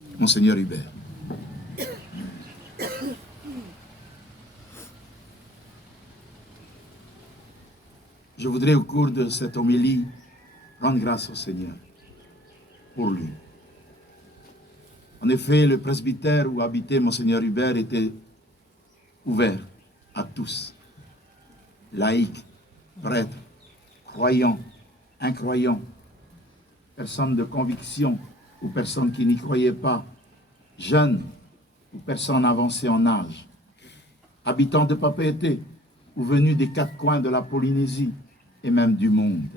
Monseigneur Hubert. Je voudrais au cours de cette homélie rendre grâce au Seigneur pour lui. En effet, le presbytère où habitait Monseigneur Hubert était ouvert à tous, laïcs, prêtres, croyants, incroyants, personnes de conviction ou personnes qui n'y croyaient pas, jeunes ou personnes avancées en âge, habitants de Papeete ou venus des quatre coins de la Polynésie et même du monde.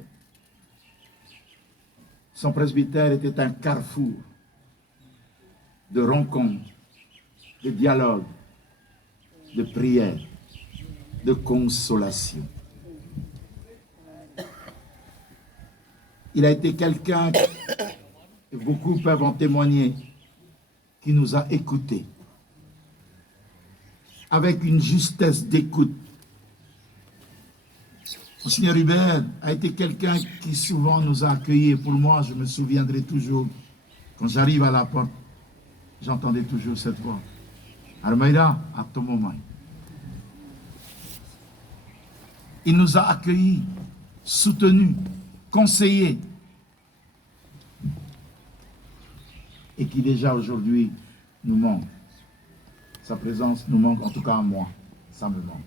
Son presbytère était un carrefour de rencontres, de dialogues, de prières, de consolation. Il a été quelqu'un, et beaucoup peuvent en témoigner, qui nous a écoutés, avec une justesse d'écoute. Monseigneur Hubert a été quelqu'un qui souvent nous a accueillis. Et pour moi, je me souviendrai toujours, quand j'arrive à la porte, j'entendais toujours cette voix. Armeira, à ton moment. Il nous a accueillis, soutenus, conseillés. Et qui déjà aujourd'hui nous manque. Sa présence nous manque, en tout cas à moi, ça me manque.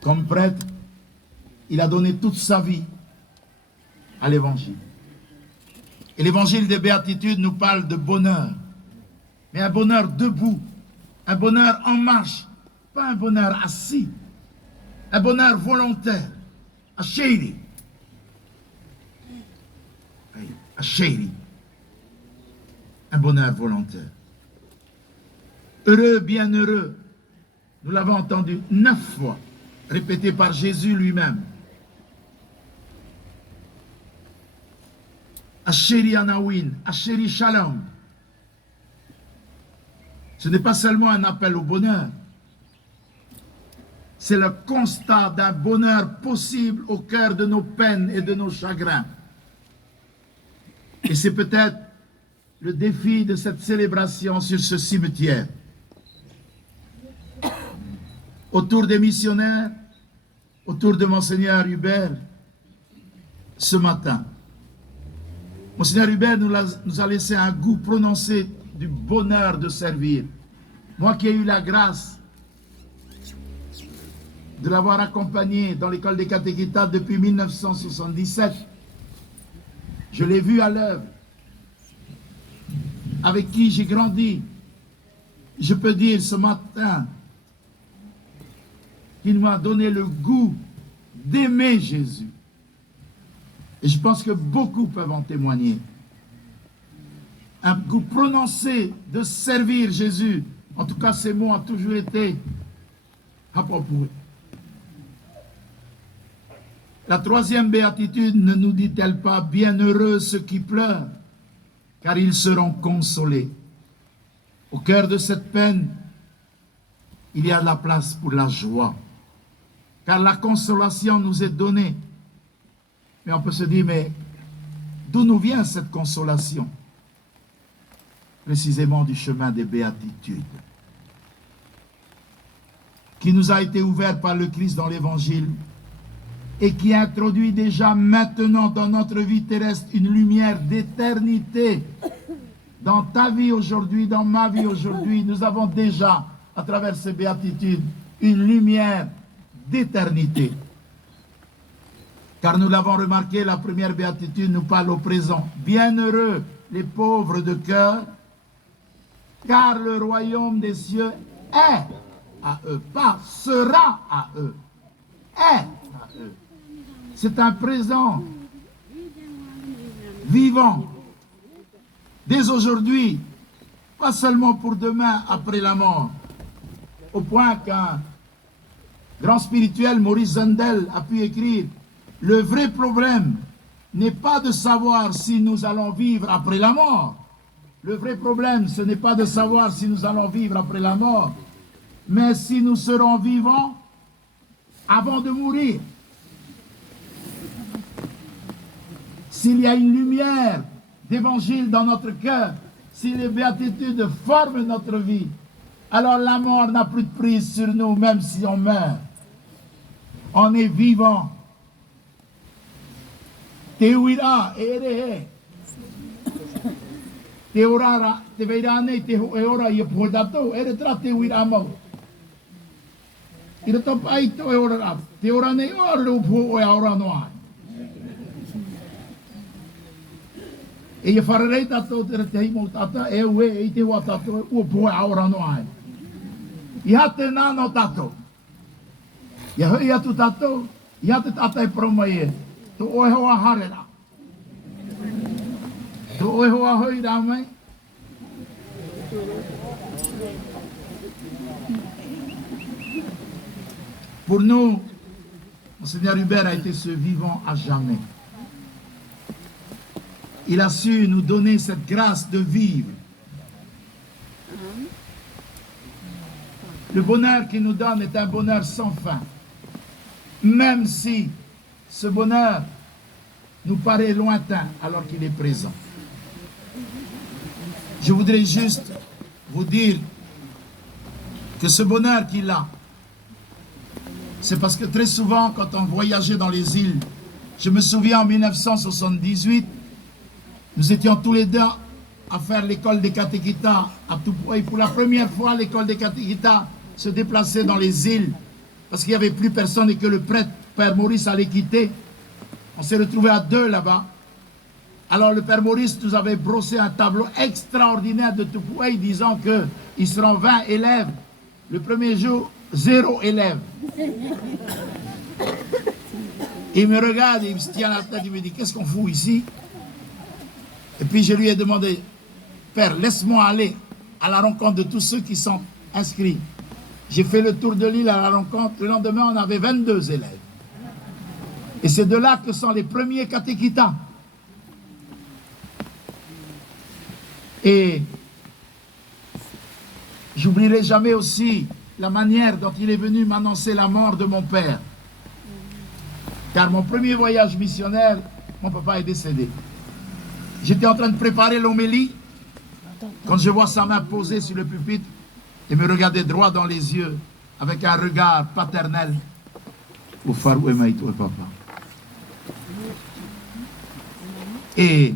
Comme prêtre, il a donné toute sa vie à l'évangile. Et l'évangile des béatitudes nous parle de bonheur. Mais un bonheur debout, un bonheur en marche, pas un bonheur assis, un bonheur volontaire, à chéri. À chéri. Un bonheur volontaire. Heureux, bienheureux, nous l'avons entendu 9 fois, répété par Jésus lui-même. Asheri Anawin, Asheri Shalom. Ce n'est pas seulement un appel au bonheur, c'est le constat d'un bonheur possible au cœur de nos peines et de nos chagrins. Et c'est peut-être le défi de cette célébration sur ce cimetière. Autour des missionnaires, autour de Monseigneur Hubert, ce matin. Monseigneur Hubert nous a laissé un goût prononcé du bonheur de servir. Moi qui ai eu la grâce de l'avoir accompagné dans l'école des catéchétas depuis 1977, je l'ai vu à l'œuvre, avec qui j'ai grandi. Je peux dire ce matin qu'il m'a donné le goût d'aimer Jésus. Et je pense que beaucoup peuvent en témoigner. Un goût prononcé de servir Jésus. En tout cas, ces mots ont toujours été appropriés. La troisième béatitude ne nous dit-elle pas « Bienheureux ceux qui pleurent, car ils seront consolés ». Au cœur de cette peine, il y a de la place pour la joie. Car la consolation nous est donnée. Mais on peut se dire, mais d'où nous vient cette consolation? Précisément du chemin des béatitudes, qui nous a été ouvert par le Christ dans l'Évangile et qui introduit déjà maintenant dans notre vie terrestre une lumière d'éternité. Dans ta vie aujourd'hui, dans ma vie aujourd'hui, nous avons déjà, à travers ces béatitudes, une lumière d'éternité. Car nous l'avons remarqué, la première béatitude nous parle au présent. Bienheureux les pauvres de cœur, car le royaume des cieux est à eux, pas sera à eux, est à eux. C'est un présent vivant, dès aujourd'hui, pas seulement pour demain après la mort, au point qu'un grand spirituel, Maurice Zundel, a pu écrire: le vrai problème n'est pas de savoir si nous allons vivre après la mort. Le vrai problème, ce n'est pas de savoir si nous allons vivre après la mort, mais si nous serons vivants avant de mourir. S'il y a une lumière d'évangile dans notre cœur, si les béatitudes forment notre vie, alors la mort n'a plus de prise sur nous, même si on meurt. On est vivant. Teuira, ere, teurara, teveirane, teora, yepodato, ere tra teuira mo. Il top aito eora, teorane, oro, po, eora noa. E ia wharerei tatou te rete mo tata, e ue e te wa tatou, ua poe aora no ai. I hate nā no tatou. Ia hui atu tatou, i hate tata e promai e. Tu oe hoa harera. Tu oe hoa hui rā mai. Pour nous, Monseigneur Hubert a été ce vivant à jamais. Il a su nous donner cette grâce de vivre. Le bonheur qu'il nous donne est un bonheur sans fin. Même si ce bonheur nous paraît lointain alors qu'il est présent. Je voudrais juste vous dire que ce bonheur qu'il a, c'est parce que très souvent quand on voyageait dans les îles, je me souviens en 1978, nous étions tous les deux à faire l'école des catéchitas à Tupoué. Pour la première fois, l'école des catéchitas se déplaçait dans les îles parce qu'il n'y avait plus personne et que le prêtre, Père Maurice, allait quitter. On s'est retrouvés à deux là-bas. Alors le Père Maurice nous avait brossé un tableau extraordinaire de Tupoué disant qu'ils seront 20 élèves. Le premier jour, 0 élève. Il me regarde, il me tient la tête, il me dit, qu'est-ce qu'on fout ici? Et puis je lui ai demandé, Père, laisse-moi aller à la rencontre de tous ceux qui sont inscrits. J'ai fait le tour de l'île à la rencontre. Le lendemain, on avait 22 élèves. Et c'est de là que sont les premiers catéchitas. Et j'oublierai jamais aussi la manière dont il est venu m'annoncer la mort de mon père. Car mon premier voyage missionnaire, mon papa est décédé. J'étais en train de préparer l'homélie quand je vois sa main posée sur le pupitre et me regarder droit dans les yeux avec un regard paternel. Au farou et papa. Et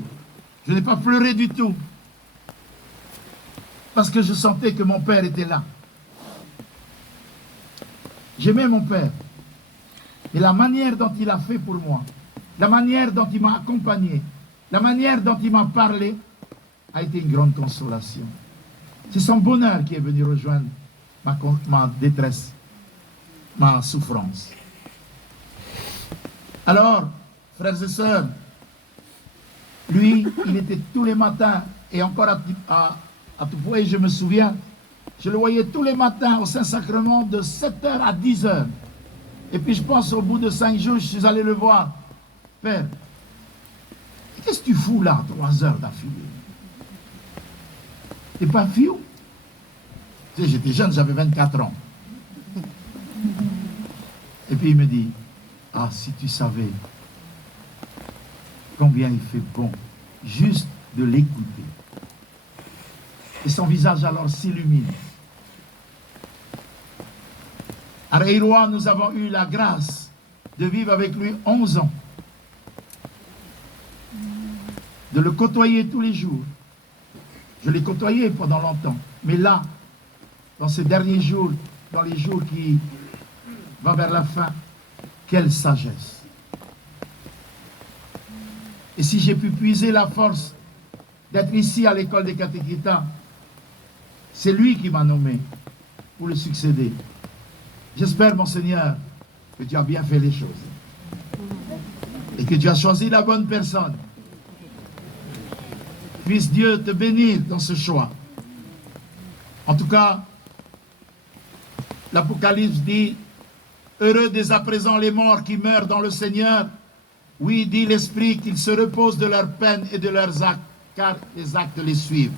je n'ai pas pleuré du tout parce que je sentais que mon père était là. J'aimais mon père. Et la manière dont il a fait pour moi, la manière dont il m'a accompagné, la manière dont il m'a parlé a été une grande consolation. C'est son bonheur qui est venu rejoindre ma détresse, ma souffrance. Alors, frères et sœurs, lui, il était tous les matins, et encore à Tupoué, je me souviens, je le voyais tous les matins au Saint-Sacrement de 7h à 10h. Et puis je pense au bout de 5 jours, je suis allé le voir. Père, qu'est-ce que tu fous là, 3 heures d'affilée? T'es pas fiou? Tu sais, j'étais jeune, j'avais 24 ans. Et puis il me dit, ah, si tu savais combien il fait bon juste de l'écouter. Et son visage alors s'illumine. À Reiroa, nous avons eu la grâce de vivre avec lui 11 ans. De le côtoyer tous les jours. Je l'ai côtoyé pendant longtemps. Mais là, dans ces derniers jours, dans les jours qui vont vers la fin, quelle sagesse. Et si j'ai pu puiser la force d'être ici à l'école des catéchitas, c'est lui qui m'a nommé pour le succéder. J'espère, mon Seigneur, que tu as bien fait les choses. Et que tu as choisi la bonne personne. Puisse Dieu te bénir dans ce choix. En tout cas, l'Apocalypse dit, heureux dès à présent les morts qui meurent dans le Seigneur. Oui, dit l'Esprit, qu'ils se reposent de leurs peines et de leurs actes, car les actes les suivent.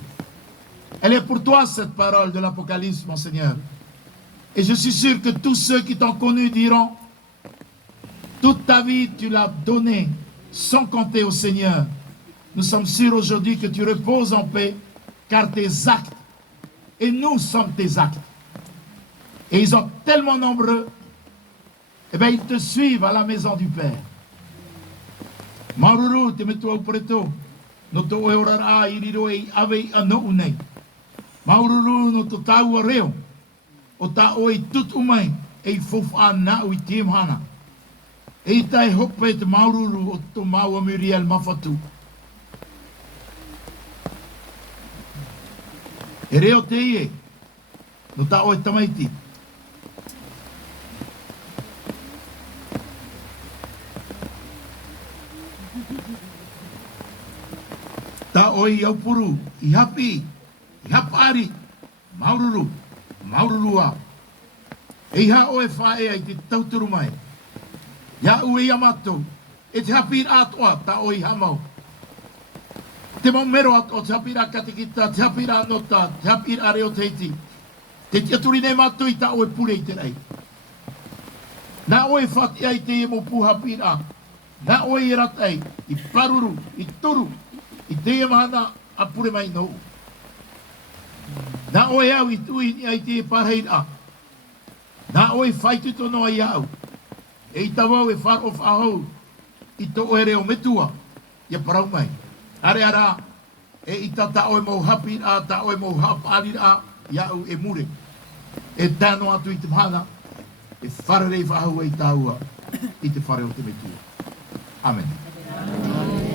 Elle est pour toi, cette parole de l'Apocalypse, mon Seigneur. Et je suis sûr que tous ceux qui t'ont connu diront, toute ta vie, tu l'as donnée sans compter au Seigneur. Nous sommes sûrs aujourd'hui que tu reposes en paix, car tes actes, et nous sommes tes actes. Et ils sont tellement nombreux, eh bien ils te suivent à la maison du Père. Maruru, te metua upreto, no to oerara iriro e ave ano unei. Maruru no to tau areo, o ta oi tut umai, e fof ana ui tim hana. E tai hope te maruru o to maua Muriel mafatu. E reo te ie, no ta oi tamaiti. Ta oi au puru, I hapari, maururu, maururua. E ha oe whae ai te tauturu mai. Ia ue amato, e te hapi atoa, ta oi hamau. Te mau mero atoa, te hapi ra katikita, te hapi ra nota, te hapi ra reo teiti. Te tiaturi ne mato I ta oe pure I te rei. Na oe whati ai te e mo pu hapi ra. Na oe I ratai, I paruru, I turu, I te e mahana a pure mai nou. Na oe au I tui ai te e parheira. Na oe whaitu tono ai au. E I tawau e whar of ahau. I to oe reo metua. Ia parau mai. Are ara. E I ta oe mau hapi a, ta oe mau hapari a. Ia au e mure. E tano atu I te mahana. E wharerei whahau e taua. I te whare o te metua. Amen. Amen.